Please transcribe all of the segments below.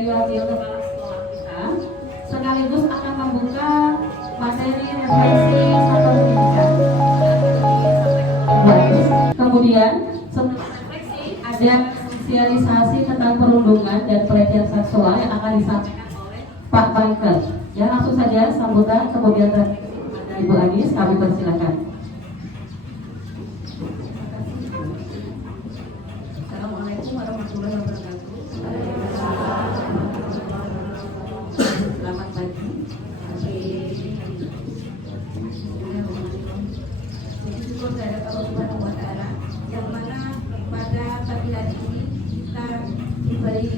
Wakil kepala sekolah kita sekaligus akan membuka materi refleksi satuan pendidikan. Kemudian setelah refleksi ada sosialisasi tentang perundungan dan pelecehan seksual yang akan disampaikan oleh Pak Banker. Ya, langsung saja sambutan kemudian Ibu Anis, kami persilakan. Assalamualaikum warahmatullahi wabarakatuh. Selamat pagi. Jadi syukur saya Allah Subhanahu wa Ta'ala yang mana pada pagi hari ini kita diberi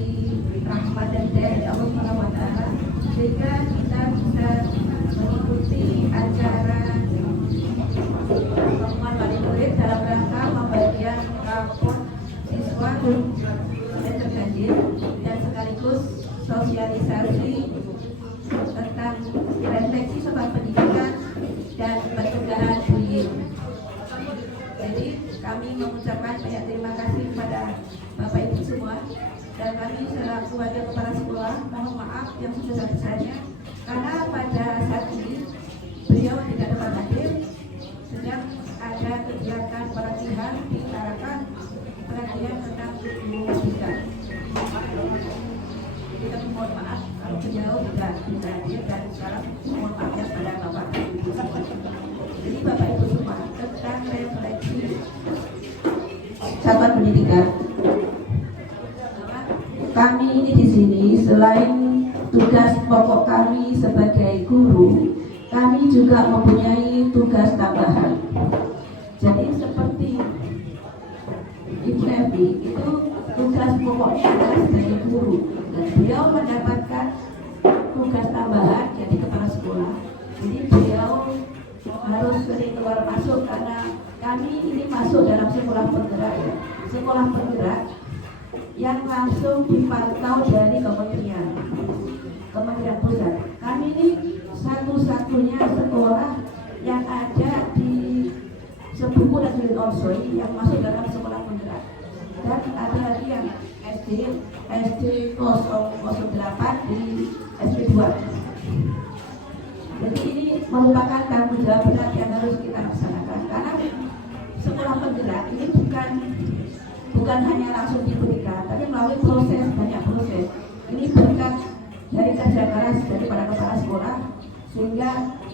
rahmat dan hidayah dari Allah Subhanahu wa Ta'ala sehingga kita bisa mengikuti acara pertemuan wali murid dalam rangka pembagian rapor siswa yang terganjil dan sekaligus sosialisasi tentang refleksi soal pendidikan dan pencegahan bullying. Jadi kami mengucapkan banyak terima kasih kepada Bapak Ibu semua dan kami selaku wakil kepala sekolah mohon maaf yang sebesar-besarnya karena pada saat ini beliau tidak dapat hadir sedang ada kegiatan pelatihan diutarakan pelatihan tentang pendidikan. Kita mohon maaf kalau beliau tidak bisa hadir dan sekarang mohon maafnya pada Bapak Ibu semua. Jadi Bapak Ibu semua tentang refleksi satuan pendidikan. Kami ini di sini selain tugas pokok kami sebagai guru, kami juga mempunyai tugas tambahan. Jadi seperti Ibu Evi itu tugas pokoknya adalah sebagai guru dan beliau mendapatkan tugas tambahan jadi kepala sekolah. Jadi beliau harus sering keluar masuk karena kami ini masuk dalam sekolah penggerak ya. Sekolah penggerak yang langsung dipantau dari Kementerian Pusat. Kami ini satu-satunya sekolah yang ada di Sebuku dan Sulit Orsoi yang masuk dalam sekolah penggerak. Dan ada lagi yang SD 008 di SP2. Jadi ini merupakan tanggung jawab berat yang harus kita laksanakan karena sekolah penggerak ini bukan hanya langsung diberikan, tapi melalui banyak proses. Ini berkat dari kerja keras dari para kepala sekolah sehingga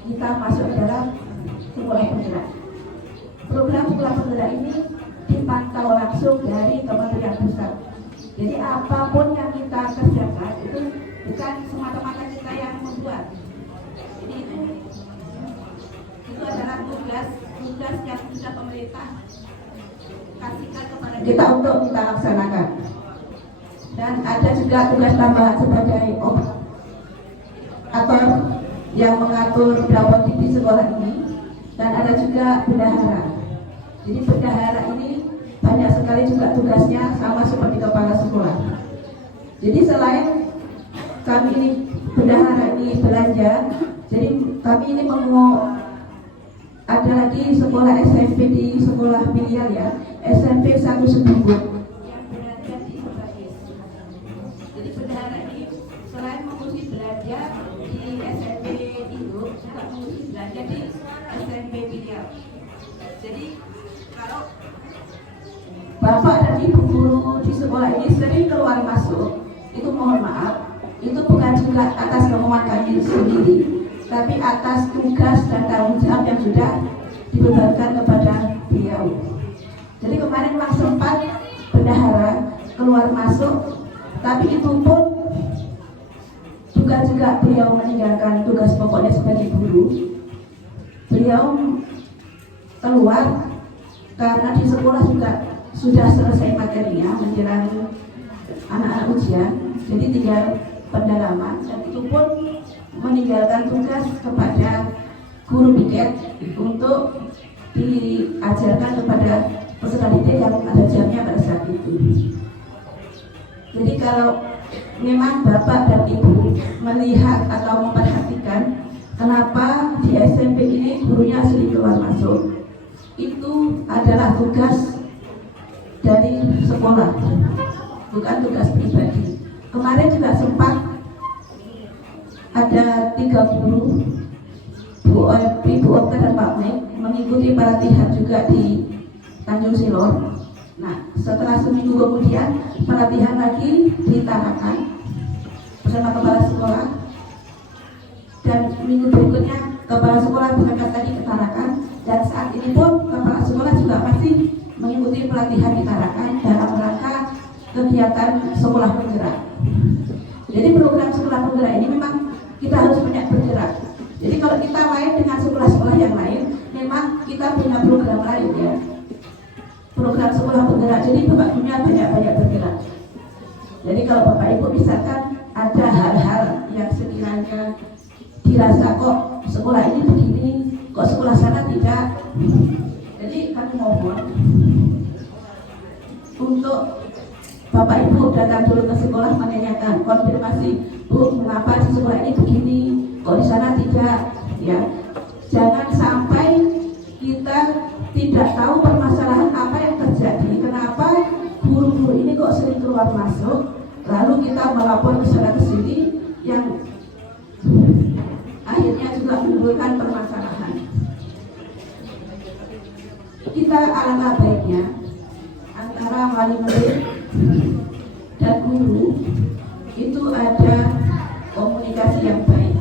kita masuk dalam sekolah penggerak. Program sekolah penggerak ini dipantau langsung dari Kementerian Pusat. Jadi apapun yang kita kerjakan itu bukan semata-mata kita yang membuat. Jadi itu adalah tugas yang sudah pemerintah kasihkan kepada kita untuk kita laksanakan. Dan ada juga tugas tambahan sebagai operator yang mengatur berapa di sekolah ini, dan ada juga bendahara. Jadi bendahara ini banyak sekali juga tugasnya sama seperti kepala sekolah. Jadi selain kami ini bendahara ini belanja, jadi kami ini mau ada lagi sekolah SMP di sekolah filial ya, SMP 1 Sebumbung yang berada di Bugis. Jadi bendahara ini selain mengurusi belanja di SMP Induk, juga mengurusi belanja di SMP filial. Jadi kalau Bapak dan Ibu guru di sekolah ini sering keluar masuk, itu mohon maaf, itu bukan juga atas kemauan kami sendiri, tapi atas tugas dan tanggung jawab yang sudah dibebankan kepada beliau. Jadi kemarin memang sempat bendahara keluar masuk, tapi itu pun bukan juga beliau meninggalkan tugas pokoknya sebagai guru. Beliau keluar karena di sekolah juga sudah selesai materinya menjelang anak-anak ujian, jadi tinggal pendalaman, dan itu pun meninggalkan tugas kepada guru piket untuk diajarkan kepada peserta didik yang ada jamnya pada saat itu. Jadi kalau memang Bapak dan Ibu melihat atau memperhatikan kenapa di SMP ini gurunya sering keluar masuk, itu adalah tugas dari sekolah, bukan tugas pribadi. kemarin juga sempat ada 3 guru, Ibu Okta dan Pak Mek, mengikuti pelatihan juga di Tanjung Silor. Nah, setelah seminggu kemudian pelatihan lagi di Tarakan bersama kepala sekolah, dan minggu berikutnya kepala sekolah berangkat lagi ke Tarakan, dan saat ini pun kepala sekolah juga masih mengikuti pelatihan di Tarakan dalam rangka kegiatan sekolah penggerak. Jadi program sekolah penggerak ini memang kita harus banyak bergerak. Jadi kalau kita lain dengan sekolah-sekolah yang lain, memang kita punya program lain ya. Program sekolah penggerak, jadi Bapak punya banyak-banyak bergerak. Jadi kalau Bapak Ibu misalkan ada hal-hal yang sekiranya dirasa kok sekolah ini begini, kok sekolah sana tidak. Jadi kami mohon untuk Bapak Ibu datang dulu ke sekolah menanyakan, konfirmasi, Bu, mengapa di sekolah ini begini, kok di sana tidak, ya. Jangan sampai kita tidak tahu permasalahan apa yang terjadi, kenapa guru-guru ini kok sering keluar masuk, lalu kita melapor ke sana ke sini, yang akhirnya juga menimbulkan permasalahan. Kita alangkah baiknya antara wali murid dan guru itu ada komunikasi yang baik.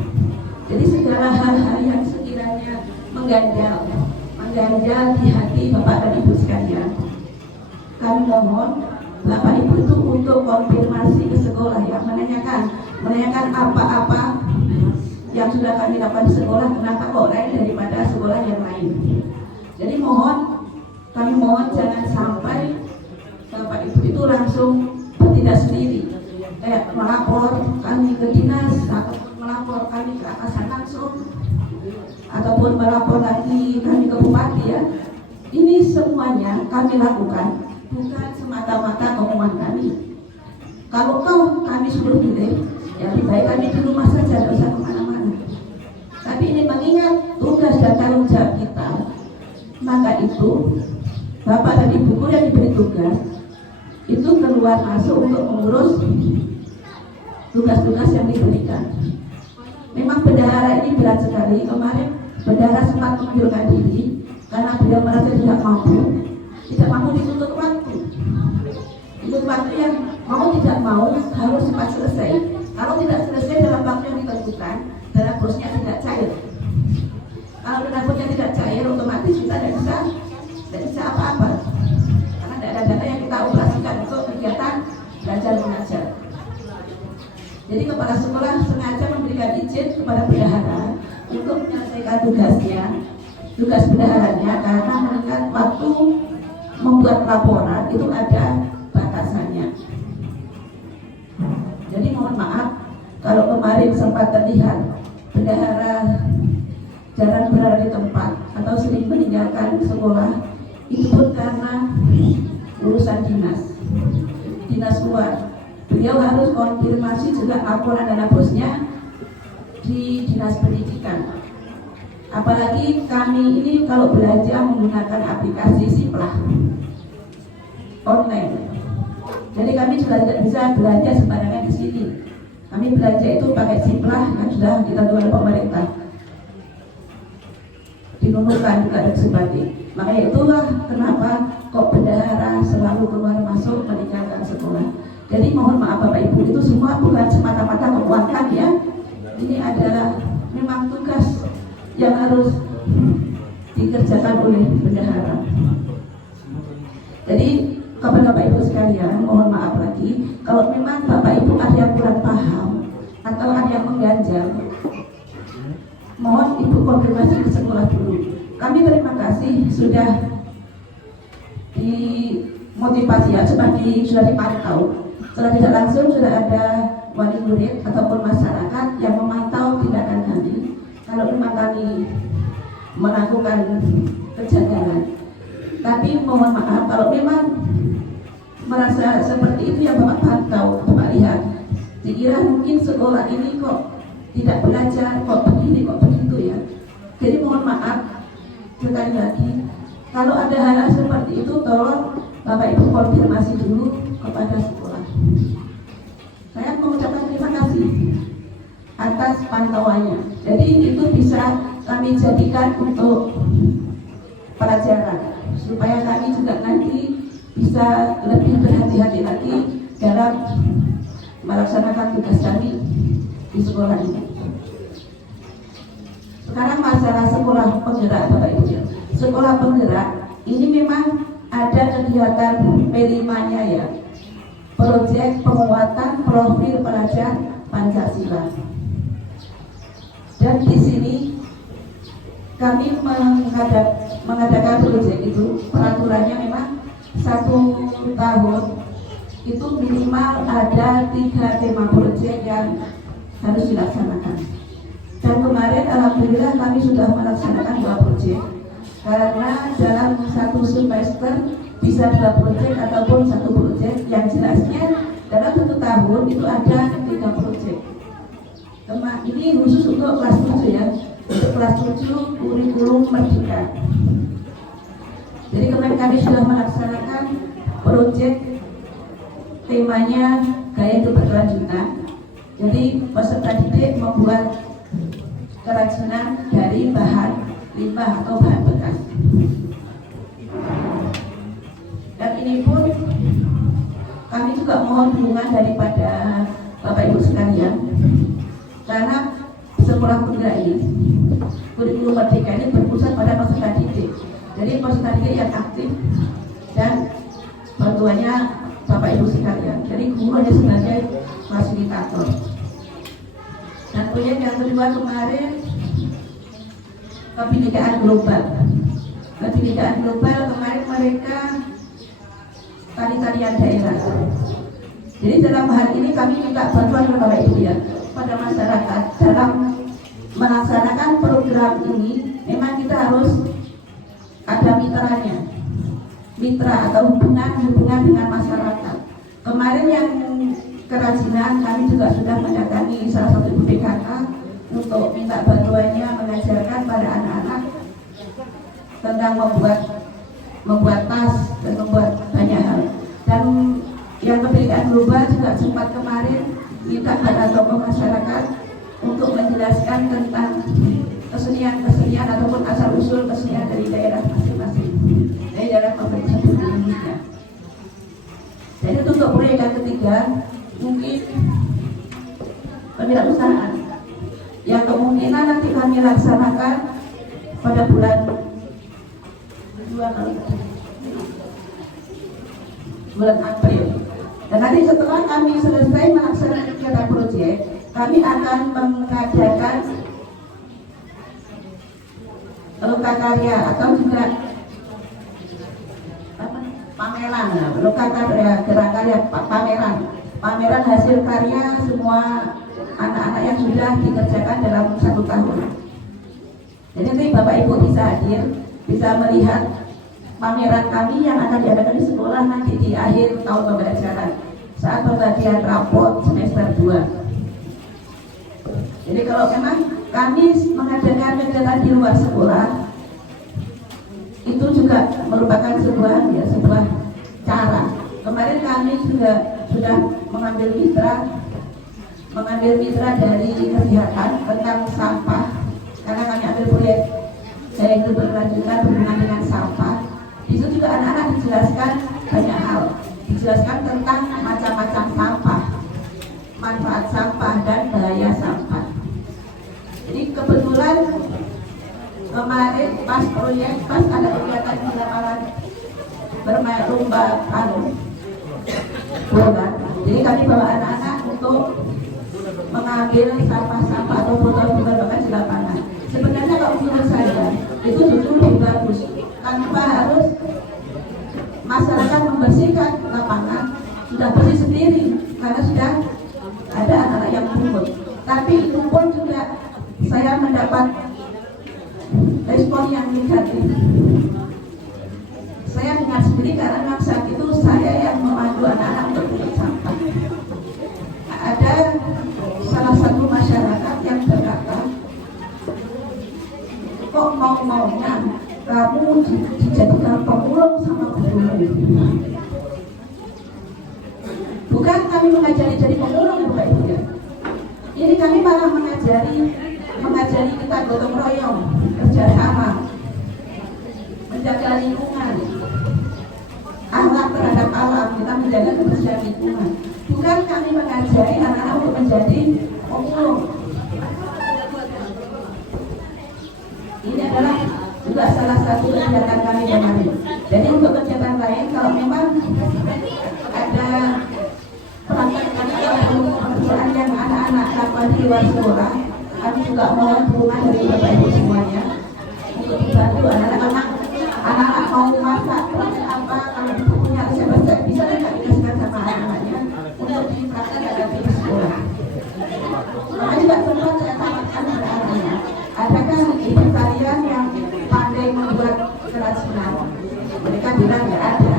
Jadi segala hal-hal yang sekiranya mengganjal di hati Bapak dan Ibu sekalian, kami mohon Bapak Ibu itu untuk konfirmasi ke sekolah ya, menanyakan apa-apa yang sudah kami lakukan di sekolah, kenapa kok lain daripada sekolah yang lain. Jadi kami mohon jangan sampai Bapak Ibu itu langsung bertindak sendiri, kayak melapor kami ke dinas, atau melapor kami ke atasan langsung, ataupun melapor lagi kami ke bupati ya. Ini semuanya kami lakukan bukan semata-mata kemauan kami. Kalau kami suruh pilih, ya lebih baik kami di rumah saja, tidak usah kemana-mana. Tapi ini mengingat tugas dan tanggung jawab kita, maka itu Bapak dan Ibu yang diberi tugas itu keluar masuk untuk mengurus tugas-tugas yang diberikan. Memang bendahara ini berat sekali. Kemarin bendahara sempat mengundurkan diri karena beliau merasa tidak mampu dituntut waktu. Itu waktu yang mau tidak mau harus cepat selesai. Kalau tidak selesai dalam waktu yang ditentukan, dana bosnya tidak cair. Kalau dana bosnya tidak cair, otomatis kita tidak bisa apa-apa. Karena tidak ada dana yang kita operasikan untuk kegiatan belajar mengajar. Jadi kepala sekolah sengaja memberikan izin kepada bendahara untuk menyelesaikan tugas bendaharanya, karena mengingat waktu membuat laporan itu ada batasannya. Jadi mohon maaf kalau kemarin sempat terlihat bendahara jarang berada di tempat atau sering meninggalkan sekolah, itu pun karena urusan dinas luar. Beliau harus konfirmasi juga laporan dana bosnya di dinas pendidikan. Apalagi kami ini kalau belajar menggunakan aplikasi Siplah online. Jadi kami juga tidak bisa belajar sembarangan di sini. Kami belajar itu pakai Siplah yang sudah ditentukan oleh pemerintah. Dinunukan juga ada sebagainya. Makanya itulah kenapa kok bendahara selalu keluar masuk meninggalkan sekolah. Jadi mohon maaf Bapak Ibu, itu semua bukan semata-mata kekuatan ya. Ini adalah memang tugas yang harus dikerjakan oleh bendahara. Jadi kepada Bapak Ibu sekalian, mohon maaf lagi kalau memang Bapak Ibu ada yang kurang paham atau ada yang mengganjal, mohon Ibu konfirmasi ke sekolah dulu. Kami terima kasih sudah dimotivasi ya, sudah dipantau. Secara tidak langsung sudah ada wali murid ataupun masyarakat yang memantau tindakan kami. Kalau memang kami melakukan kejanggalan, tapi mohon maaf kalau memang merasa seperti itu yang Bapak pantau, Bapak lihat, dikira mungkin sekolah ini kok tidak belajar, kok begini, kok begitu ya. Jadi mohon maaf sekali lagi, kalau ada hal-hal seperti itu tolong Bapak Ibu konfirmasi dulu kepada sekolah. saya mengucapkan terima kasih atas pantauannya. Jadi itu bisa kami jadikan untuk pelajaran supaya kami juga nanti bisa lebih berhati-hati lagi dalam melaksanakan tugas kami di sekolah ini. Sekarang masalah sekolah penggerak, Bapak Ibu. Sekolah penggerak ini memang ada kegiatan P5-nya ya, proyek penguatan profil pelajar Pancasila. Dan di sini kami mengadakan proyek itu, peraturannya memang 1 tahun itu minimal ada 3 tema proyek yang harus dilaksanakan. Dan kemarin alhamdulillah kami sudah melaksanakan 2 proyek, karena dalam 1 semester bisa 2 proyek ataupun 1 proyek, yang jelasnya dalam 1 tahun itu ada 3 proyek. Ini khusus untuk kelas 7 ya, untuk kelas 7 kurikulum merdeka. Jadi kemarin kami sudah melaksanakan proyek temanya gaya hidup berkelanjutan. Jadi peserta didik membuat kerajinan dari bahan limbah atau bahan bekas. Dan ini pun kami juga mohon dukungan daripada Bapak Ibu sekalian, karena sekolah penggerak ini, kurikulum merdeka ini berpusat pada peserta didik. Jadi peserta didik yang aktif dan bantuannya Bapak Ibu sekalian. Jadi guru hanya sebagai fasilitator. Dan proyek yang kedua kemarin kebinekaan global. Kebinekaan global kemarin mereka tari-tarian daerah. Jadi dalam hal ini kami minta bantuan kepada Ibu ya, pada masyarakat dalam melaksanakan program ini. Memang kita harus ada mitranya, mitra atau hubungan dengan masyarakat. Kemarin yang kerajinan kami juga sudah mendatangi salah satu ibu PKK untuk minta bantuannya mengajarkan pada anak-anak tentang membuat tas dan membuat banyak hal. Dan yang kebinekaan global juga sempat kemarin minta pada tokoh masyarakat untuk menjelaskan tentang kesenian ataupun asal usul kesenian dari daerah masing-masing, dari daerah pemerintah di Indonesia. Jadi untuk proyek yang ketiga mungkin kewirausahaan yang kemungkinan nanti kami laksanakan pada bulan 2 bulan April. Dan nanti setelah kami selesai melaksanakan kegiatan proyek, kami akan mengadakan lokakarya atau juga pameran, lokakarya, gerakarya, pameran hasil karya semua anak-anak yang sudah dikerjakan dalam 1 tahun. Jadi nanti Bapak Ibu bisa hadir, bisa melihat pameran kami yang akan diadakan di sekolah nanti di akhir tahun pembelajaran saat pembagian rapot semester 2. Jadi kalau memang kami mengadakan kegiatan di luar sekolah, itu juga merupakan sebuah cara. Kemarin kami juga sudah mengambil mitra dari kesehatan tentang sampah, karena kami ambil proyek gaya hidup berkelanjutan berhubungan dengan sampah. Di situ juga anak-anak dijelaskan banyak hal, dijelaskan tentang macam-macam sampah, manfaat sampah dan bahaya sampah. Jadi kebetulan kemarin pas ada kegiatan di lapangan bermain lomba bola. Jadi kami bawa anak-anak untuk mengambil sampah-sampah atau botol-botol bekas di lapangan. Sebenarnya kalau menurut saya itu justru lebih bagus, tanpa harus masyarakat membersihkan lapangan, sudah bersih sendiri karena sudah ada anak-anak yang pungut. Tapi itu pun juga saya mendapat respon yang negatif. Saya dengar sendiri karena memang saat itu saya yang memandu anak-anak untuk pungut sampah. Ada salah satu masyarakat yang berkata, kok mau-maunya kamu dijadikan pemulung sama guru? Bukan kami mengajari jadi pemulung, Ini kami malah mengajari kita gotong royong, kerjasama, menjaga lingkungan, akhlak terhadap alam, kita menjaga kebersihan lingkungan. Bukan kami mengajari anak-anak untuk menjadi pemulung. Ini adalah juga salah satu kegiatan kami kemarin. Jadi untuk kegiatan lain, kalau memang ada pekerjaan yang anak-anak lakukan di luar sekolah, kami juga mohon dukungan dari Bapak Ibu semuanya untuk dibantu anak-anak mau masak apa, kalau ibu punya resep-resep bisa tidak dikasihkan sama anak-anaknya untuk dipraktekkan di sekolah. Maka juga sempat saya tawarkan kepada anak-anak, adakah ibu kalian yang pandai membuat kerajinan? Mereka bilang nggak ada.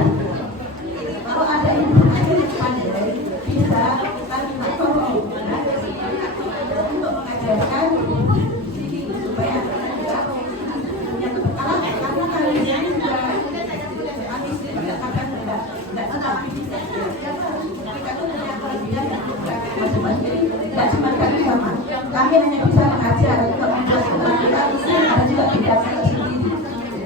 Kalau ada ibu yang pandai, bisa kita tolong untuk mengajarkan sini supaya punya kebetulan, karena kalian juga kami sendiri akan tidak tetap kita tuh punya kelebihan masing-masing, tidak cuma kami sama. Kami hanya bisa mengajar untuk membuat keterampilan, ada juga bidang sendiri.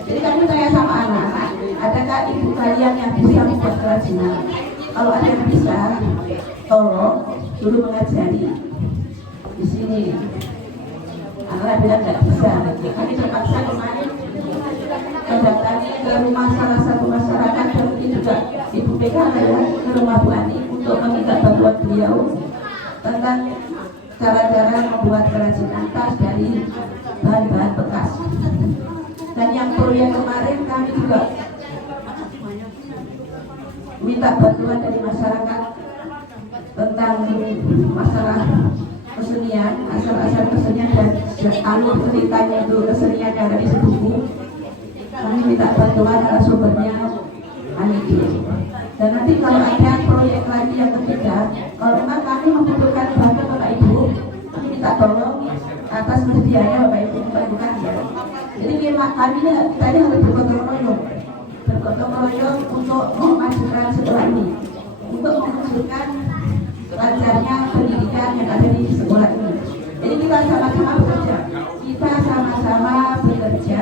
Jadi kami tanya sama anak-anak, adakah ibu kalian yang bisa membuat kerajinan? Kalau ada yang bisa, tolong dulu mengajari di sini. Anak bilang nggak bisa. Kami terpaksa kemarin mendatangi ke rumah salah satu masyarakat dan mungkin juga Ibu PKK ya, ke rumah Bu Ani untuk meminta bantuan beliau tentang cara-cara membuat kerajinan tas dari bahan-bahan bekas. Dan yang proyek kemarin kami juga minta bantuan dari masyarakat tentang masalah kesenian, asal-asal kesenian dan alur ceritanya itu kesenian yang ada di buku. Kami minta bantuan sumbernya Aniki. Dan nanti kalau ada proyek lagi yang ketiga, kalau memang kami membutuhkan bantuan Bapak Ibu, kami minta tolong atas kesediaannya Bapak Ibu membantukan ya. Jadi kami ini harus bergotong royong untuk memajukan sekolah ini, untuk memajukan lancarnya pendidikan yang ada di sekolah ini. Jadi kita sama-sama bekerja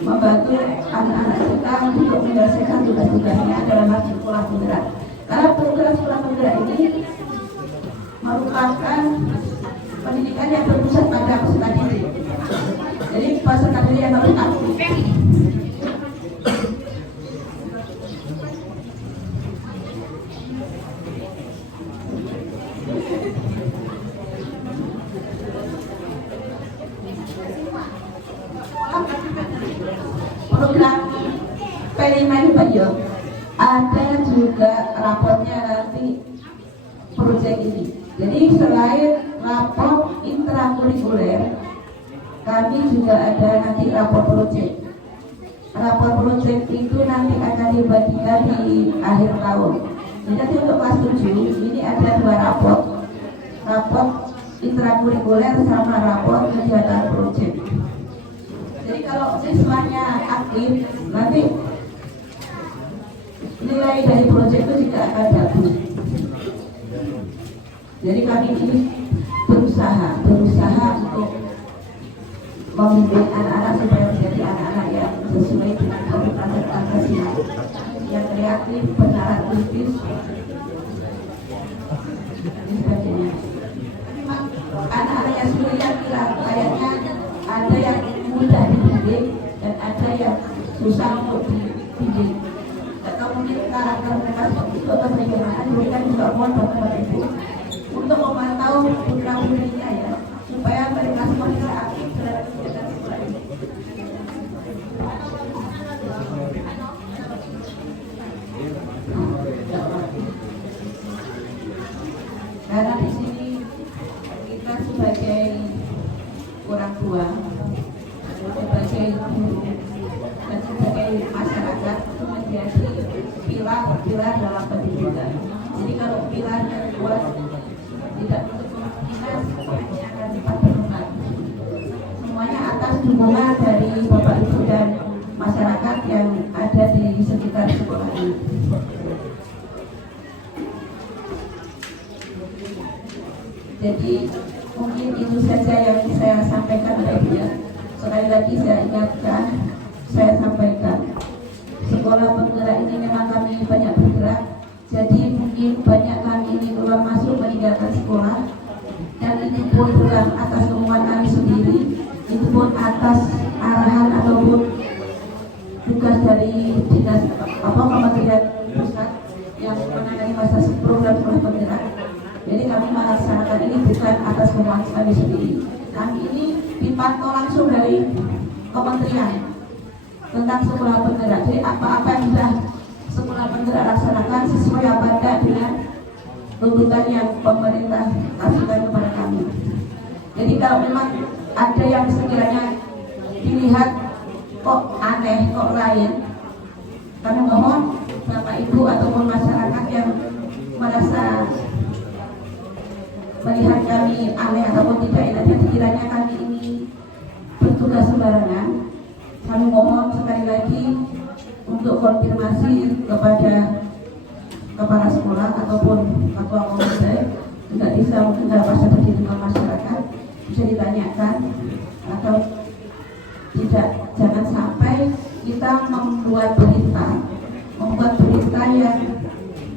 membantu anak-anak kita untuk menyelesaikan tugas-tugasnya dalam hal sekolah penggerak. Karena program sekolah penggerak ini merupakan pendidikan yang berpusat pada peserta didik. Jadi peserta didik yang harus aktif. Program P5 ini Pak Yo, ada juga raportnya nanti proyek ini. Jadi selain rapor intrakurikuler, kami juga ada nanti rapor proyek. Rapor proyek itu nanti akan dibagikan di akhir tahun. Jadi nanti untuk kelas 7 ini ada 2 rapor intrakurikuler sama rapor kegiatan proyek. Jadi kalau siswanya aktif, nanti nilai dari proyek itu tidak akan bagus. Jadi kami ini berusaha untuk membimbing anak-anak supaya menjadi anak-anak yang sesuai dengan kompetensi Pancasila, yang kreatif, benar, kritis, dan sebagainya. Anak-anak yang sulitan kayaknya ada yang mudah dididik dan ada yang susah untuk dididik. Atau mungkin karakter mereka seperti itu atau bagaimana, diberikan juga mohon Bapak Ibu untuk memantau putra-putrinya ya, supaya mereka semua bisa aktif dalam kegiatan sekolah ini. Karena di sini kita sebagai orang tua, sebagai guru, dan sebagai masyarakat itu menjadi pilar dalam pendidikan. Jadi kalau pilarnya kuat, tidak untuk kemungkinan semuanya akan cepat berkembang. Semuanya atas dukungan dari Bapak Ibu dan masyarakat yang ada di sekitar sekolah ini. Jadi Jadi mungkin itu saja yang saya sampaikan Bapak Ibu ya. Sekali lagi saya ingatkan, saya sampaikan, sekolah penggerak ini memang kami banyak bergerak. Jadi mungkin banyak kami ini keluar masuk meninggalkan sekolah, dan itu pun bukan atas kemauan kami sendiri, itu pun atas arahan ataupun tugas dari dinas Kementerian Pusat yang menangani masa program sekolah penggerak. Jadi kami melaksanakan ini bukan atas kemauan kami sendiri. Kami ini dipantau langsung dari kementerian tentang sekolah penggerak. Jadi apa-apa yang sudah sekolah penggerak laksanakan sesuai apa ada dengan tuntutan yang pemerintah kasihkan kepada kami. Jadi kalau memang ada yang sekiranya dilihat kok aneh, kok lain, kami mohon Bapak Ibu ataupun masyarakat yang merasa melihat kami aneh ataupun tidak enak, sekiranya kami ini bertugas sembarangan, kami mohon sekali lagi untuk konfirmasi kepada kepala sekolah ataupun ketua komite, juga bisa mungkin dalam masa pendidikan masyarakat bisa ditanyakan, atau tidak, jangan sampai kita membuat berita yang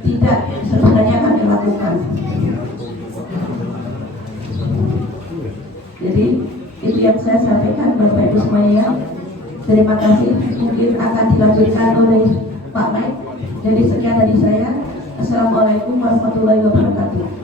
tidak sebenarnya kami lakukan. Jadi itu yang saya sampaikan Bapak Ibu semuanya. Terima kasih, mungkin akan dilanjutkan oleh Pak Mike. Jadi sekian dari saya. Assalamualaikum warahmatullahi wabarakatuh.